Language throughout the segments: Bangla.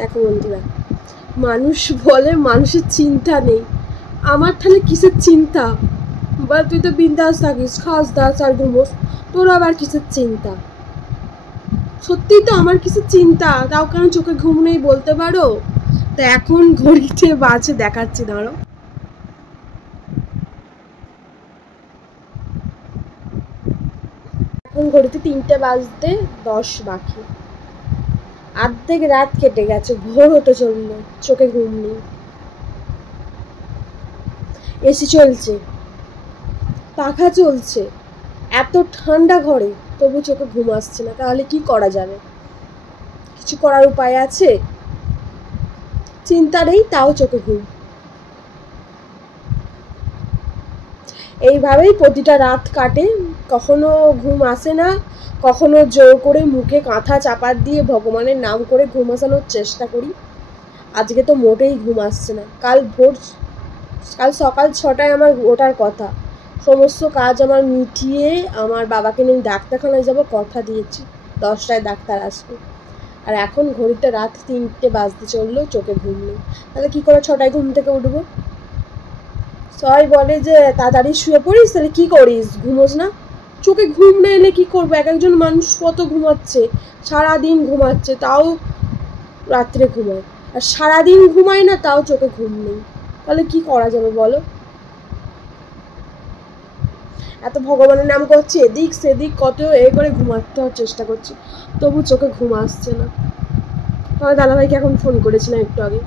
দেখো বন্ধুরা, মানুষ বলে মানুষের চিন্তা নেই, আমার তাহলে কিসের চিন্তা? বা তুই তো বিন্দাস থাকিস, খাস দাস আর ঘুমোস, তোর আবার কিসের চিন্তা? সত্যিই তো আমার কিসের চিন্তা, তাও কেন চোখে ঘুম নেই বলতে পারো? তা এখন ঘড়িতে বাজে দেখাচ্ছি, দাঁড়ো। এখন ঘড়িতে 3টে বাজতে 10 বাকি, অর্ধেক রাত কেটে গেছে, ভোর হতে চললো, চোখে ঘুম নেই। এসি চলছে, পাখা চলছে, এত ঠান্ডা ঘরে, তবু চোখে ঘুম আসছে না। তাহলে কি করা যাবে? কিছু করার উপায় আছে? চিন্তা নেই, তাও চোখে ঘুম। এইভাবেই প্রতিটা রাত কাটে, কখনো ঘুম আসে না, কখনো জোর করে মুখে কাঁথা চাপা দিয়ে ভগবানের নাম করে ঘুম আসানোর চেষ্টা করি। আজকে তো মোটেই ঘুম আসছে না। কাল সকাল 6টায় আমার ওঠার কথা, সমস্ত কাজ আমার মিটিয়ে আমার বাবাকে নিয়ে ডাক্তারখানায় যাব, কথা দিয়েছি 10টায় ডাক্তার আসবে। আর এখন ঘড়িতে রাত 3টে বাজতে চললো, চোখে ঘুম নেই। তাহলে কি করে 6টায় ঘুম থেকে উঠবো? সবাই বলে যে তাড়াতাড়ি শুয়ে পড়িস, তাহলে কি করিস? ঘুমোস না? চোখে ঘুম না এলে কি করবো? এক একজন মানুষ কত ঘুমাচ্ছে, সারাদিন ঘুমাচ্ছে, তাও রাত্রে ঘুমায়, আর সারাদিন ঘুমায় না, তাও চোখে ঘুম নেই। তাহলে কি করা যাবে বলো? এত ভগবানের নাম করছি, এদিক সেদিক কত করে ঘুমাতে চেষ্টা করছি, তবু চোখে ঘুম আসছে না। তোমার দাদাভাইকে এখন ফোন করেছিলাম একটু আগে,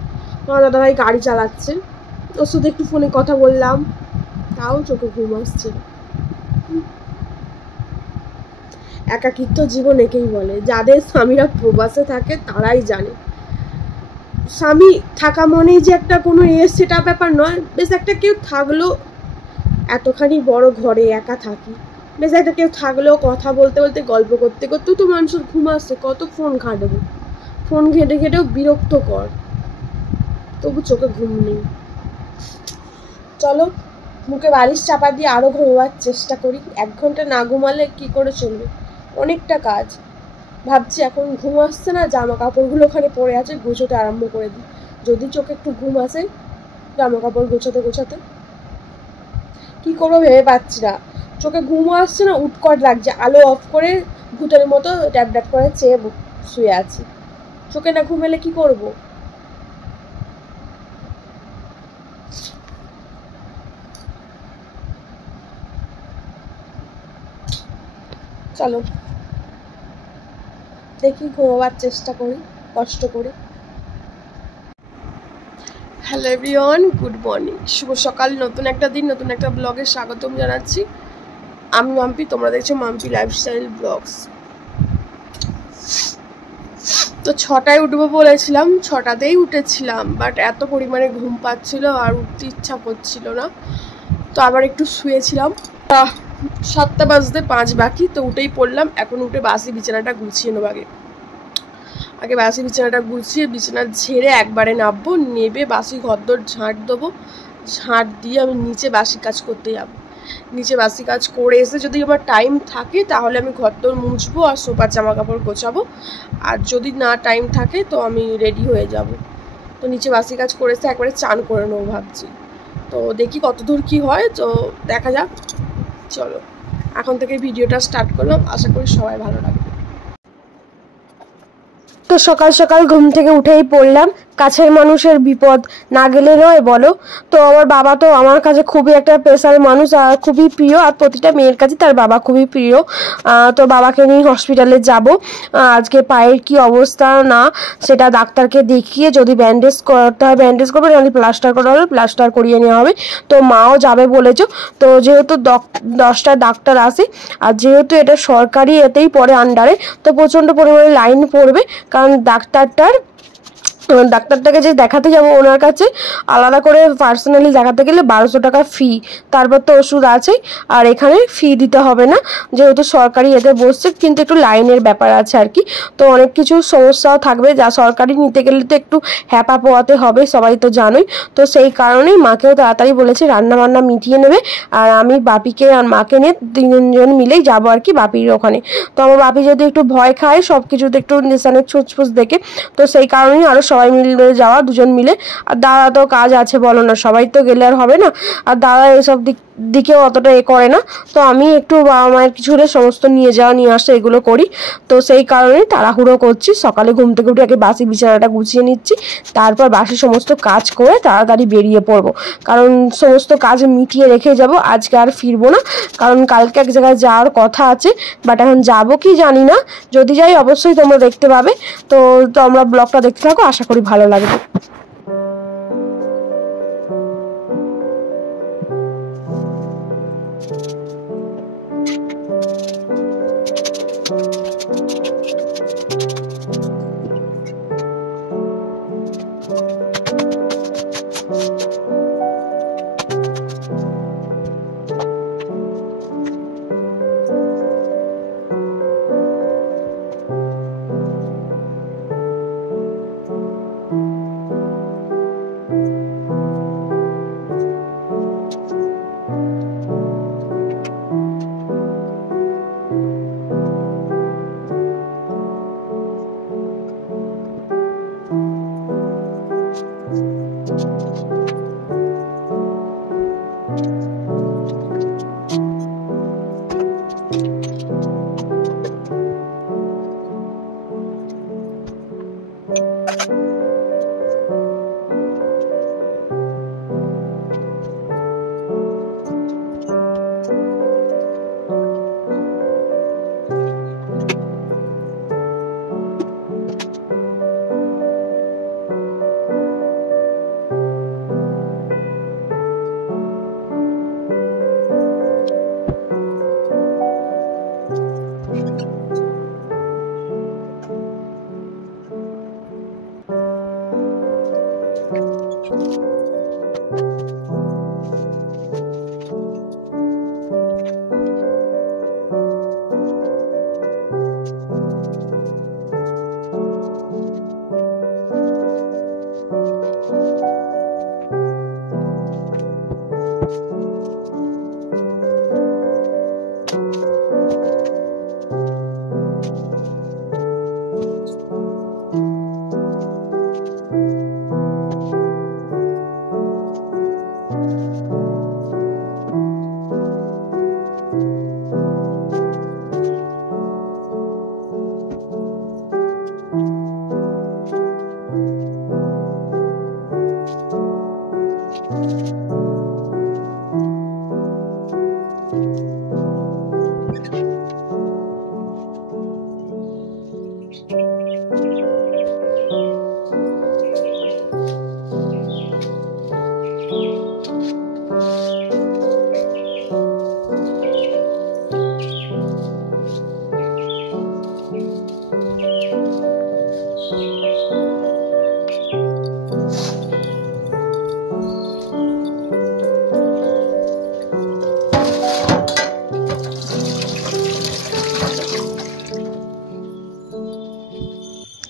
তোমার দাদাভাই গাড়ি চালাচ্ছে, ওর সাথে একটু ফোনে কথা বললাম, তাও চোখে ঘুম আসছে না। একাকিত্ব জীবন একেই বলে, যাদের স্বামীরা প্রবাসে থাকে তারাই জানে। স্বামী থাকা মনেই যে একটা কোনো সেটা ব্যাপার নয়, বেশ একটা কেউ থাকলো, এতখানি বড় ঘরে একা থাকি, বেশ একটা কেউ থাকলেও কথা বলতে বলতে গল্প করতে করতেও তো মানুষের ঘুম আসছে। কত ফোন ঘাঁটবো, ফোন ঘেঁটে ঘেঁটেও বিরক্ত কর, তবু চোখে ঘুম নেই। চলো মুখে বালিশ চাপা দিয়ে আরো ঘুমোবার চেষ্টা করি। 1 ঘন্টা না ঘুমালে কি করে চলবে? অনেকটা কাজ। ভাবছি এখন ঘুম আসছে না, জামা কাপড়গুলো ওখানে পড়ে আছে, গুছোতে আরম্ভ করে দিই। যদি চোখে একটু ঘুম আসে, জামা কাপড় গোছাতে গোছাতে কি করবো ভেবে পাচ্ছি না। চোখে ঘুমও আসছে না, উৎকট লাগছে, আলো অফ করে ভূতের মতো ড্যাব ড্যাব করে চেয়ে শুয়ে আছি। চোখে না ঘুম এলে কি করবো? চলো দেখি ঘুমাবার চেষ্টা করি কষ্ট করে। হ্যালো এভরিওয়ান, গুড মর্নিং, শুভ সকাল। নতুন একটা দিন, নতুন একটা ব্লগে স্বাগতম জানাচ্ছি। আমি মাম্পি, তোমরা দেখছো মাম্পি লাইফস্টাইল ব্লগস। তো 6টায় উঠবো বলেছিলাম, 6টাতেই উঠেছিলাম, বাট এত পরিমাণে ঘুম পাচ্ছিল আর উঠতে ইচ্ছা করছিল না, তো আবার একটু শুয়েছিলাম। 7টা বাজতে 5 বাকি, তো উঠেই পড়লাম। এখন উঠে বাসি বিছানাটা গুছিয়ে নেবো। আগে বাসি বিছানাটা গুছিয়ে বিছানা ঝেড়ে একবারে নামবো, নেবে বাসি ঘরদোর ঝাঁট দেবো, ঝাঁট দিয়ে আমি নিচে বাসি কাজ করতে যাবো। নিচে বাসি কাজ করে এসে যদি আমার টাইম থাকে তাহলে আমি ঘরদোর মুছবো আর সোফার জামা কাপড় গোছাবো, আর যদি না টাইম থাকে তো আমি রেডি হয়ে যাব। তো নিচে বাসি কাজ করে এসে একবারে চান করে নেবো ভাবছি। তো দেখি কত দূর কী হয়, তো দেখা যাক। চলো এখন থেকে ভিডিওটা স্টার্ট করলাম, আশা করি সবাই ভালো লাগবে। তো সকাল সকাল ঘুম থেকে উঠেই পড়লাম। কাছের মানুষের বিপদ না গেলে নয় বলো। তো আমার বাবা তো আমার কাছে খুবই একটা স্পেশাল মানুষ, আর খুবই প্রিয়, আর প্রতিটা মেয়ের কাছে তার বাবা খুবই প্রিয়। তো বাবাকে নিয়ে হসপিটালে যাব। আজকে পায়ের কি অবস্থা না সেটা ডাক্তারকে দেখিয়ে, যদি ব্যান্ডেজ করতে হয় ব্যান্ডেজ করবে, নাহলে প্লাস্টার করা হবে প্লাস্টার করিয়ে নেওয়া হবে। তো মাও যাবে বলেছো। তো যেহেতু 10টা ডাক্তার আসে, আর যেহেতু এটা সরকারি এতেই পড়ে আন্ডারে, তো প্রচণ্ড পরিমাণে লাইন পড়বে, কারণ ডাক্তারটাকে যে দেখাতে যাবো ওনার কাছে আলাদা করে পার্সোনালি দেখাতে গেলে 1200 টাকা ফি, তারপর তো ওষুধ আছে, আর এখানে ফি দিতে হবে না যেহেতু সরকারি এতে বসছে, কিন্তু একটু লাইনের ব্যাপার আছে আর কি। তো অনেক কিছু সমস্যাও থাকবে, যা সরকারি নিতে গেলে তো একটু হ্যাপা পোয়াতে হবে, সবাই তো জানোই। তো সেই কারণেই মাকেও তাড়াতাড়ি বলেছে রান্না বান্না মিটিয়ে নেবে, আর আমি বাপিকে আর মাকে নিয়ে 3জন মিলেই যাবো আর কি বাপির ওখানে। তো আমার বাপি যদি একটু ভয় খায় সব কিছুতে একটু নিশানের ছুঁচফুচ দেখে, তো সেই কারণেই আরও সবাই সবাই মিলে যাওয়া, দুজন মিলে। আর দাদা তো কাজ আছে বলো না, সবাই তো গেলে আর হবে না। আর দাদা এসব দিকেও অতটা করে না। তো আমি একটু বাবা মায়ের কিছু হলে সমস্ত নিয়ে যাওয়া নিয়ে আসা এগুলো করি। তো সেই কারণেই তাড়াহুড়ো করছি। সকালে ঘুম থেকে উঠে আগে বাসি বিছানাটা গুছিয়ে নিচ্ছি, তারপর বাসি সমস্ত কাজ করে তাড়াতাড়ি বেরিয়ে পড়বো। কারণ সমস্ত কাজ মিটিয়ে রেখে যাব, আজকে আর ফিরবো না। কারণ কালকে এক জায়গায় যাওয়ার কথা আছে, বাট এখন যাবো কি জানি না। যদি যাই অবশ্যই তোমরা দেখতে পাবে। তো তোমরা ব্লগটা দেখতে থাকো, আশা করি ভালো লাগবে।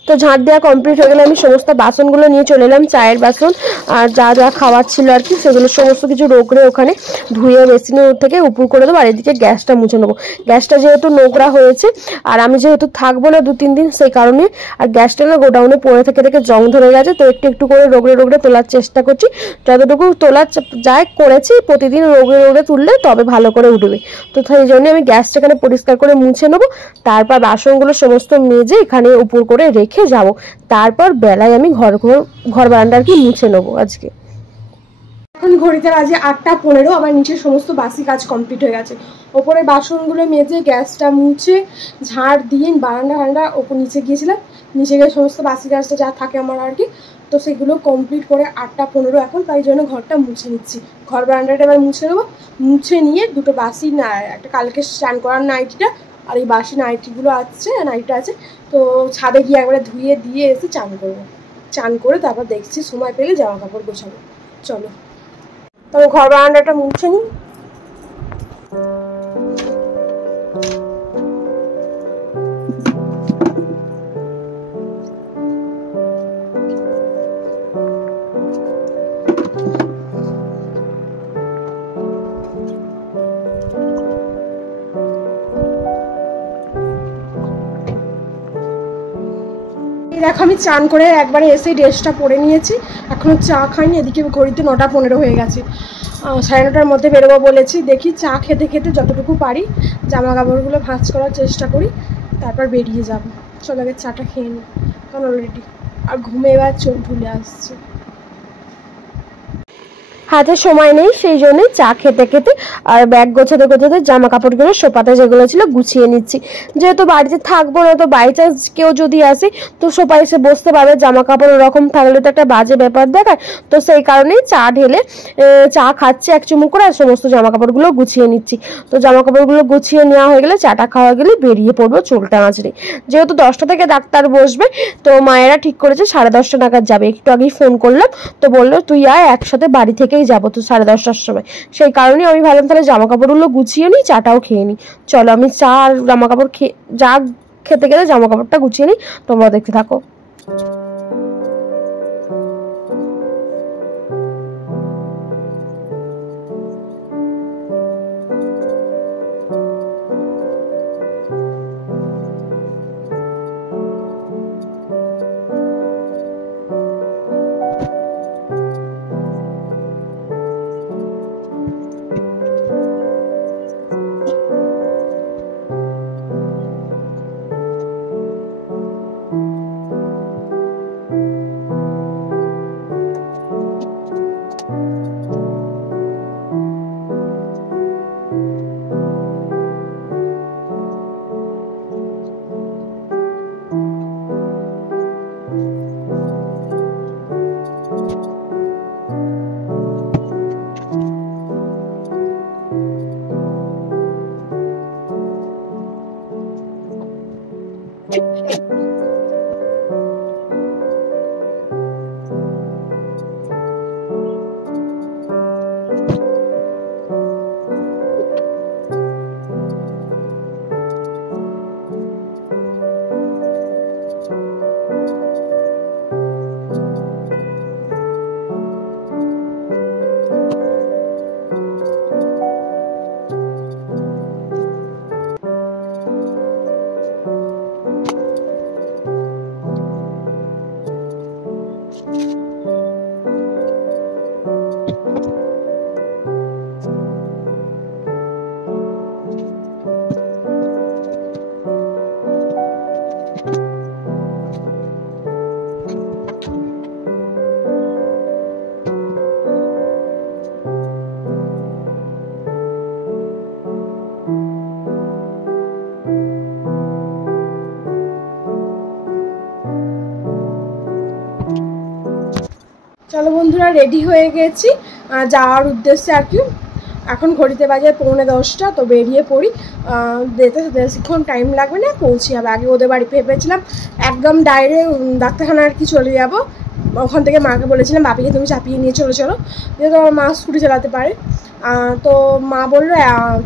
তো ঝাঁট দেওয়া কমপ্লিট হয়ে গেলে আমি সমস্ত বাসনগুলো নিয়ে চলে এলাম, চায়ের বাসন আর যা যা খাওয়ার ছিল আর কি, সেগুলো সমস্ত কিছু রোগড়ে ওখানে ধুয়ে বেসিনের থেকে উপর করে দেবো। আর এদিকে গ্যাসটা মুছে নেবো। গ্যাসটা যেহেতু নোংরা হয়েছে আর আমি যেহেতু থাকবো না 2-3 দিন, সেই কারণে। আর গ্যাসটা না গোডাউনে পড়ে থেকে জং ধরে গেছে, তো একটু একটু করে রোগড়ে রোগড়ে তোলার চেষ্টা করছি। যতটুকু তোলার যায় করেছি, প্রতিদিন রোগড়ে রোগড়ে তুললে তবে ভালো করে উঠবে। তো সেই জন্য আমি গ্যাসটা এখানে পরিষ্কার করে মুছে নেবো, তারপর বাসনগুলো সমস্ত মেজে এখানে উপর করে রেখে যাব। তারপর বেলায় আমি ঘর বারান্দা আর কি মুছে নেবো আজকে। এখন ঘড়িতে বাজে 8টা 15। আমার নিচের সমস্ত বাসি কাজ কমপ্লিট হয়ে গেছে। ওপরে বাসনগুলো মেজে গ্যাসটা মুছে ঝাড় দিয়ে বারান্দা ওপর নিচে গিয়েছিলাম। নিচে গিয়ে সমস্ত বাসি কাজটা যা থাকে আমার আর কি, তো সেগুলো কমপ্লিট করে 8টা 15 এখন, তাই জন্য ঘরটা মুছে নিচ্ছি। ঘর বারান্দাটা এবার মুছে নেবো। মুছে নিয়ে দুটো বাসি একটা কালকে স্নান করার নাইটিটা আর এই বাসি নাইটিটা আছে, তো ছাদে গিয়ে একবারে ধুয়ে দিয়ে এসে চান করবো। চান করে তারপর দেখছি সময় পেলে জামা কাপড় গোছাবো। চলো তবে ঘর বারান্দাটা মুছে নিই। দেখো দেখো আমি চান করে একবারে এসে ড্রেসটা পরে নিয়েছি, এখনও চা খাইনি। এদিকে ঘড়িতে 9:15 হয়ে গেছে, 9:30টার মধ্যে বেরোবো বলেছি। দেখি চা খেতে খেতে যতটুকু পারি জামা কাপড়গুলো ভাঁজ করার চেষ্টা করি, তারপর বেরিয়ে যাব। চলো আগে চাটা খেয়ে নিই, কারণ অলরেডি আর ঘুমে এবার চোখ ঢুলে আসছে। হাতে সময় নেই, সেই জন্যই চা খেতে খেতে আর ব্যাগ গোছাতে গোছাতে জামা কাপড়গুলো সোফাতে যেগুলো ছিল গুছিয়ে নিচ্ছি। যেহেতু বাড়িতে থাকবো না, তো বাই চান্স কেউ যদি আসে তো সোফা এসে বসতে পারবে, জামা কাপড় ওরকম থাকলে তো একটা বাজে ব্যাপার দেখায়। তো সেই কারণেই চা ঢেলে চা খাচ্ছি এক চুমুক করে, আর সমস্ত জামা কাপড়গুলো গুছিয়ে নিচ্ছি। তো জামা কাপড়গুলো গুছিয়ে নেওয়া হয়ে গেলে চাটা খাওয়া গেলে বেরিয়ে পড়বো চুলটা আঁচড়ে। যেহেতু 10টা থেকে ডাক্তার বসবে, তো মায়েরা ঠিক করেছে 10:30 নাগাদ যাবে। একটু আগেই ফোন করলাম, তো বললো তুই আয়, একসাথে বাড়ি থেকেই যাবো তো 10:30টার সময়। সেই কারণে আমি ভাবলাম তাহলে জামা কাপড়গুলো গুছিয়ে নিই, চাটাও খেয়ে নিই। চলো আমি চা আর জামা কাপড় খেতে গেলে জামা কাপড়টা গুছিয়ে নিই, তোমরা দেখতে থাকো। চলো বন্ধুরা, রেডি হয়ে গেছি যাওয়ার উদ্দেশ্যে আর কি। এখন ঘড়িতে বাজে 9:45, তো বেরিয়ে পড়ি। যেতে বেশিক্ষণ টাইম লাগবে না, পৌঁছে যাবে। আগে ওদের বাড়ি ভেবেছিলাম একদম ডাইরেক্ট ডাক্তারখানা আর কি চলে যাব। ওখান থেকে মাকে বলেছিলাম বাপিকে তুমি চাপিয়ে নিয়ে চলো, যেহেতু আমার মা স্কুটি চালাতে পারে। তো মা বললো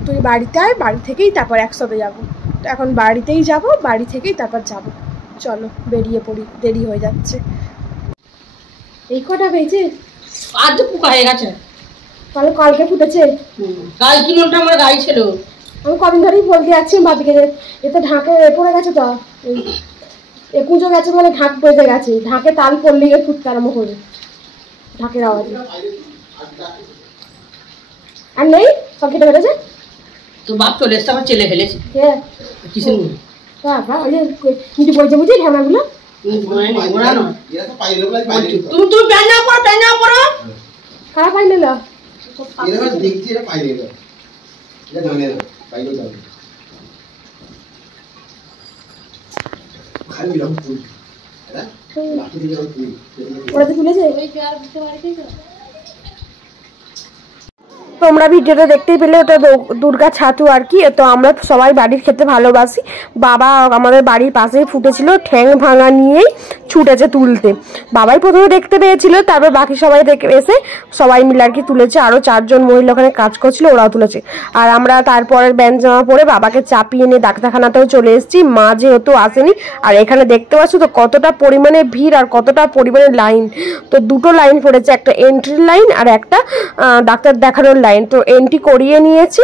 তুই বাড়িতে আয়, বাড়ি থেকেই তারপর একসাথে যাবো। তো এখন বাড়িতেই যাব, বাড়ি থেকেই তারপর যাব। চলো বেরিয়ে পড়ি, দেরি হয়ে যাচ্ছে। এই কটা পেয়েছে, আজ তো পোকা হয়ে গেছে। তাহলে কালকে ফুটেছে। কাল কি মনটা আমার গাড়ি ছিল। আমি কদিন ধরেই বলতে যাচ্ছি বাপিকে যে এতে ঢাকে পড়ে গেছে, তো কুঁজো গেছে মানে ঢাক পড়ে গেছে, ঢাকে তাল পড়লে গিয়ে ফুটতে আরম্ভ করবে ঢাকের আওয়াজ। আর নেই, সব কেটে ফেলেছে। তো বাপ চলে এসছে, আমার ছেলে ফেলেছে। হ্যাঁ কিসের ওই যে কিছু বলছে বুঝি ঢ্যামাগুলো। তুমি প্যান না পড়ো, প্যান না পড়ো। কারা পাই নিল? ওরা তো তুলেছে। তোমরা ভিডিওটা দেখতেই পেলে, ওটা দুর্গা ছাতু আর কি। তো আমরা সবাই বাড়ির খেতে ভালোবাসি। বাবা আমাদের বাড়ির পাশেই ফুটেছিল, ঠ্যাং ভাঙা নিয়েই ছুটেছে তুলতে। বাবাই প্রথমে দেখতে পেয়েছিল, তারপর বাকি সবাই এসে সবাই মিলে আর কি তুলেছে। আরও 4জন মহিলা ওখানে কাজ করছিল, ওরাও তুলেছে। আর আমরা তারপরের ব্যান্ড জামা পরে বাবাকে চাপিয়ে নিয়ে ডাক্তারখানাতেও চলে এসেছি। মা যেহেতু আসেনি, আর এখানে দেখতে পাচ্ছ তো কতটা পরিমাণে ভিড় আর কতটা পরিমাণে লাইন। তো দুটো লাইন পড়েছে, একটা এন্ট্রি লাইন আর একটা ডাক্তার দেখানোর লাইন, তো এন্ট্রি করিয়ে নিয়েছি।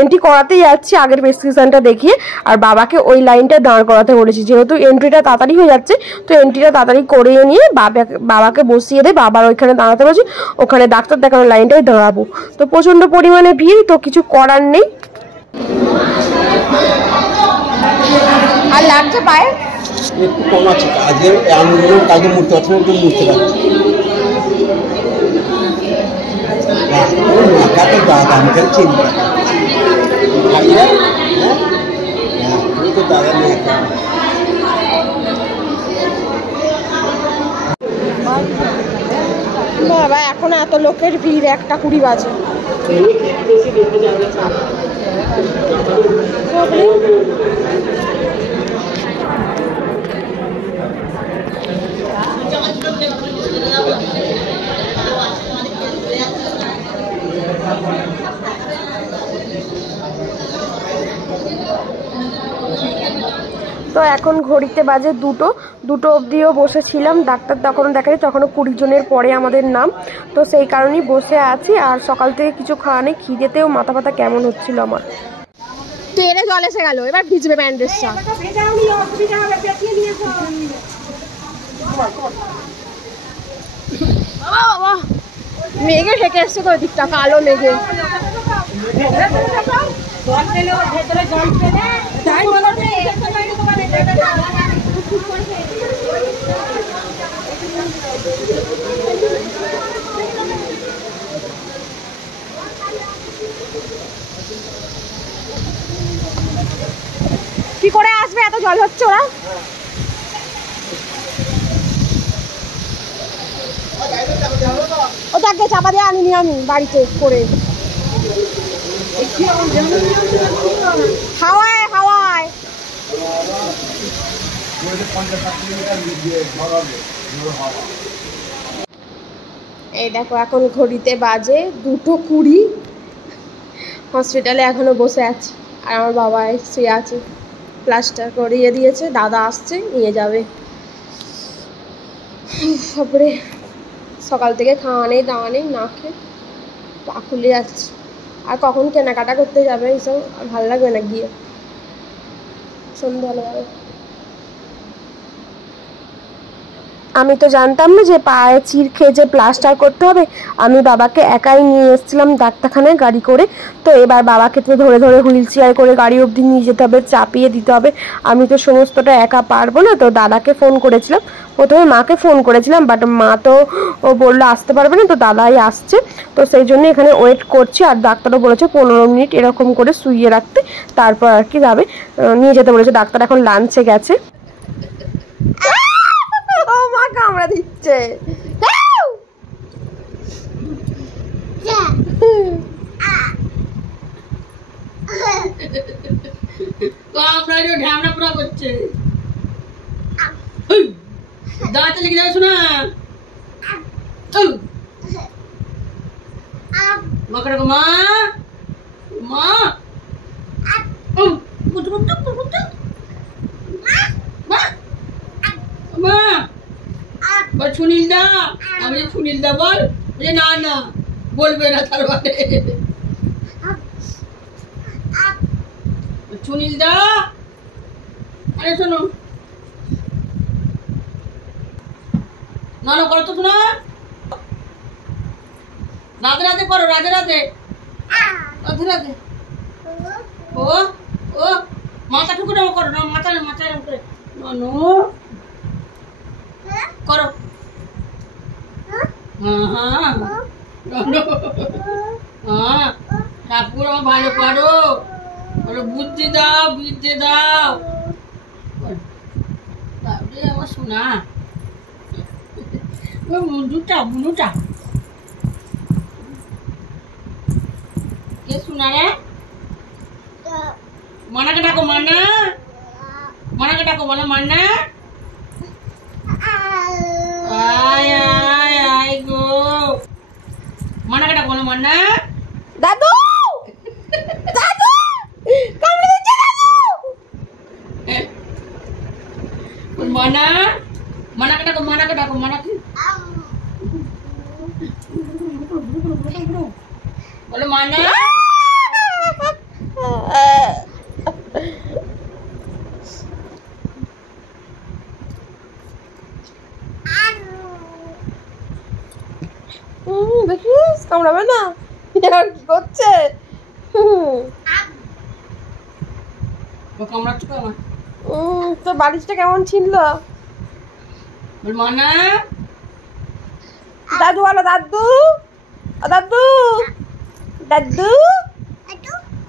এন্ট্রি করাতেই যাচ্ছি আগের প্রেসক্রিপশনটা দেখিয়ে, আর বাবাকে ওই লাইনটা দাঁড় করাতে বলেছি। যেহেতু এন্ট্রিটা তাড়াতাড়ি হয়ে যাচ্ছে, তো এন্ট্রিটা তাড়াতাড়ি করিয়ে নিয়ে বাবাকে বসিয়ে দিয়ে বাবার ওইখানে দাঁড়াতে বলছি। ওখানে ডাক্তার দেখানোর লাইনটাই দাঁড়াবো। তো প্রচণ্ড পরিমাণে ভিড়, তো কিছু করার নেই। আর লাগছে পায়ে একটু কম আছে, আজকে আন্দোলন কালকে মুড়তে পারছি না, একটু মুড়তে পারছি। আমি খালি চিন্তা তো দাদা নিয়ে বাবা, এখন এত লোকের ভিড়, 1:20 বাজে। তো এখন ঘড়িতে বাজে 2 অবধিও বসেছিলাম। ডাক্তার তখনও দেখানি, তখনও 20 জনের পরে আমাদের নাম। তো সেই কারণেই বসে আছি। আর সকাল থেকে কিছু খাওয়া নেই, খিদেতেও মাথা ব্যথা কেমন হচ্ছিল আমার। তেরে জল এসে গেল, এবার ভিজবে ব্যান্ডেজটা। মেঘে ঢেকে এসছে তো দিকটা, কালো মেঘে। কি করে আসবে, এত জল হচ্ছে ওরা। ওটাকে চাপা দিয়ে আনিনি আমি বাড়িতে করে। হাওয়ায় হাওয়ায় এই দেখো, এখন ঘড়িতে বাজে 2:20। হসপিটালে এখনো বসে আছি, আর আমার বাবা শুয়ে আছে, প্লাস্টার করিয়ে দিয়েছে। দাদা আসছে, নিয়ে যাবে। তারপরে সকাল থেকে খাওয়া নেই দাওয়া নেই, না খেয়ে পা খুলে যাচ্ছে। আর কখন কেনাকাটা করতে যাবে এইসব ভালো লাগবে না, গিয়ে সন্ধ্যা হলে। আমি তো জানতাম না যে পায়ে চির খেয়ে যে প্লাস্টার করতে হবে। আমি বাবাকে একাই নিয়ে এসেছিলাম ডাক্তারখানায় গাড়ি করে। তো এবার বাবাকে তো ধরে ধরে হুইল চেয়ার করে গাড়ি অবধি নিয়ে যেতে হবে, চাপিয়ে দিতে হবে। আমি তো সমস্তটা একা পারবো না। তো দাদাকে ফোন করেছিলাম, প্রথমে মাকে ফোন করেছিলাম, বাট মা তো বললো আসতে পারবে না, তো দাদাই আসছে। তো সেই জন্য এখানে ওয়েট করছি। আর ডাক্তারও বলেছে 15 মিনিট এরকম করে শুইয়ে রাখতে, তারপর আর কি যাবে, নিয়ে যেতে বলেছে। ডাক্তার এখন লাঞ্চে গেছে। মা কামড়া দিচ্ছে। ঢ্যামড়া পুরা করছে, দাঁড়াতে লেগে যাবে। শোনা মাকে ডাকো, মা মা। বল সুনীল দা, আমি সুনীল দা বল। না না বলবে না, তার মানে সুনীল দা। আরে শোনো না, না করো তো, শোনো রাধে রাধে করো, রাধে রাধে রাধে রাধে। ও ও মাথা ঠুকুরে করো না, মাথা মাথায় করে করো। হ্যাঁ হ্যাঁ হ্যাঁ, ঠাকুর আমার ভালো পারো, বুদ্ধি দাও, বিদ্যে দাও। আমার শোনা মুন্ডুটা মুন্ডুটা কে শোনা রে? মানাকে ডাকো, মানা মানাকে ডাকো, বলো মানা। আয় আয় আয় গো, মানাকে ডাকো, বলো মানা। দাদু দাদু কামড়ে দিচ্ছে দাদু। মানা মানাকে ডাকো, মানাকে ডাকো, মানাকে। বলো মানা। দেখিস কামড়াবে না, আর কি করছে? কামড়াচ্ছ কেন? তোর বালিশটা কেমন ছিল? বল মানা। দাদু বলো, দাদু দাদু দাদু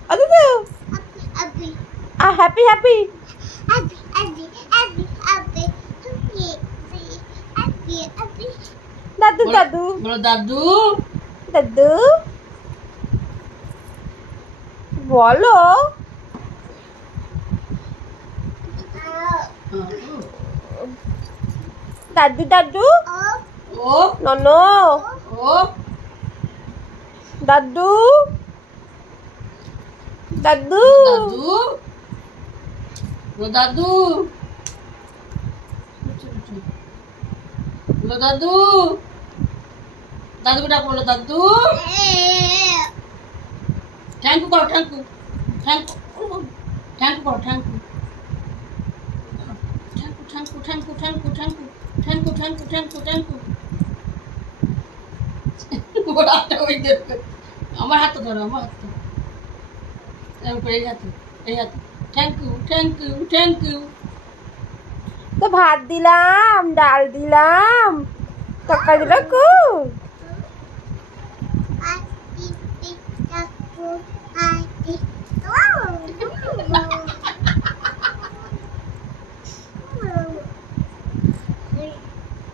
দাদু হ্যাপি হ্যাপি দাদু দাদু বলো দাদু। দাদু বলো। দাদু দাদু ও ননো ও দাদু দাদু দাদু। বলো দাদু। বলো দাদু। দাদুকে ডাক, বলো দাদু। থ্যাংক ইউ করো, thank you, thank you, thank you করো, thank you, thank you, thank you, thank you, thank you, thank you, thank you, thank you, thank you. ওর হাতটা ওই দেখবে, আমার হাতটা ধরো, আমার হাতটা এই হাতে, এই হাতে। Thank you, thank you, thank you. তো ভাত দিলাম, ডাল দিলাম, তরকারি দিলাম খুব।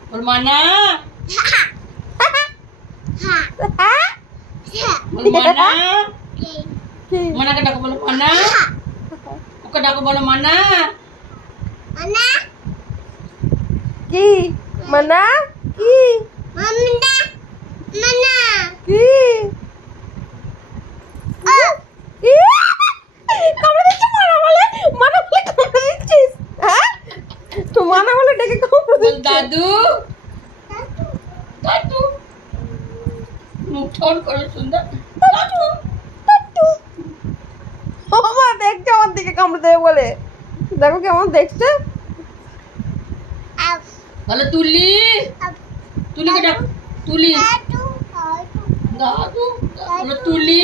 বল মানা। বল মানা। মানাকে ডাকো, বলো মানা। ওকে ডাকো, বলো মানা। কি মানা? কি কি কামড়ে দিচ্ছিস? মানা বলে কামড়ে দিচ্ছিস? হ্যাঁ, তো মানা বলে ডেকে কামড়ে বল দিচ্ছিস? দাদু। দাদু মুখ ঠন করে সুন্দর। দাদু। দাদু ও মা, দেখছে আমার দিকে কামড়ে দেবে বলে। দেখো কেমন দেখছে। বলো তুলি। তুলিকে ডাক, তুলি। দাদু। বলো তুলি।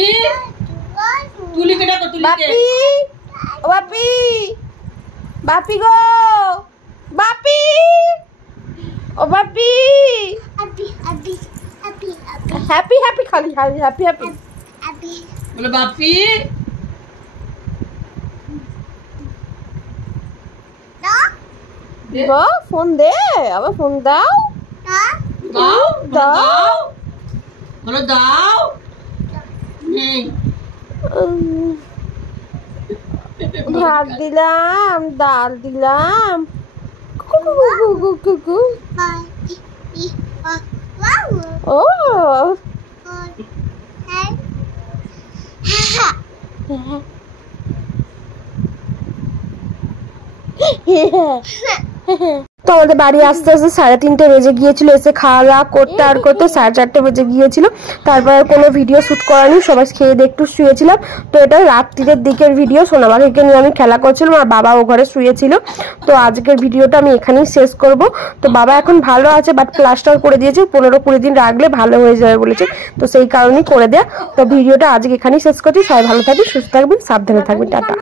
তুলিকে ডাকো, তুলিকে। বাপি ও বাপি, বাপি গো, বাপি ও বাপি। হ্যাপি হ্যাপি খালি খালি হ্যাপি হ্যাপি। বলো বাপি। দে। গো ফোন দে, আবার ফোন দাও। দাও, দাও। দাও। বলো দাও। নেই। ভাত দিলাম, ডাল দিলাম। ও তো আমাদের বাড়ি আস্তে আস্তে 3:30 বেজে গিয়েছিল। এসে খাওয়া দাওয়া করতে আর করতে 4:30 বেজে গিয়েছিল। তারপর কোনো ভিডিও শ্যুট করানি, সবাই খেয়ে দিয়ে একটু শুয়েছিলাম। তো এটা রাত্রির দিকের ভিডিও। সোনামাকে নিয়ে আমি খেলা করছিলাম আর বাবা ও ঘরে শুয়েছিল। তো আজকের ভিডিওটা আমি এখানেই শেষ করব। তো বাবা এখন ভালো আছে, বাট প্লাস্টার করে দিয়েছে, 15-20 দিন রাখলে ভালো হয়ে যাবে বলেছে, তো সেই কারণেই করে দেয়া। তো ভিডিওটা আজকে এখানেই শেষ করছি। সবাই ভালো থাকবেন, সুস্থ থাকবেন, সাবধানে থাকবেন, টাটা।